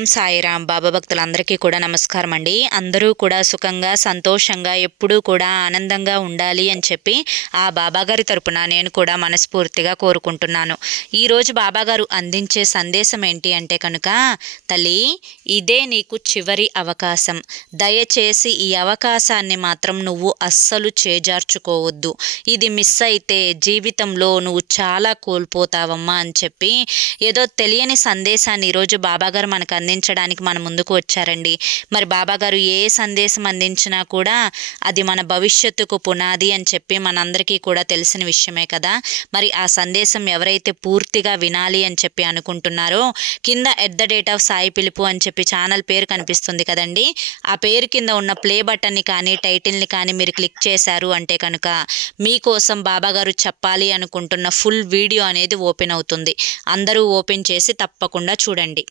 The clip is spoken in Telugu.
ఓం సాయిరాం. బాబా భక్తులందరికీ కూడా నమస్కారం అండి. అందరూ కూడా సుఖంగా సంతోషంగా ఎప్పుడూ కూడా ఆనందంగా ఉండాలి అని చెప్పి ఆ బాబాగారి తరపున నేను కూడా మనస్ఫూర్తిగా కోరుకుంటున్నాను. ఈరోజు బాబాగారు అందించే సందేశం ఏంటి అంటే కనుక, తల్లి ఇదే నీకు చివరి అవకాశం, దయచేసి ఈ అవకాశాన్ని మాత్రం నువ్వు అస్సలు చేజార్చుకోవద్దు. ఇది మిస్ అయితే జీవితంలో నువ్వు చాలా కోల్పోతావమ్మా అని చెప్పి ఏదో తెలియని సందేశాన్ని ఈరోజు బాబాగారు మనకు అందించడానికి మన ముందుకు వచ్చారండి. మరి బాబాగారు ఏ సందేశం అందించినా కూడా అది మన భవిష్యత్తుకు పునాది అని చెప్పి మనందరికీ కూడా తెలిసిన విషయమే కదా. మరి ఆ సందేశం ఎవరైతే పూర్తిగా వినాలి అని చెప్పి అనుకుంటున్నారో కింద @సాయి పిలుపు అని చెప్పి ఛానల్ పేరు కనిపిస్తుంది కదండి. ఆ పేరు కింద ఉన్న ప్లే బటన్ని కానీ టైటిల్ని కానీ మీరు క్లిక్ చేశారు అంటే కనుక మీకోసం బాబాగారు చెప్పాలి అనుకుంటున్న ఫుల్ వీడియో అనేది ఓపెన్ అవుతుంది. అందరూ ఓపెన్ చేసి తప్పకుండా చూడండి.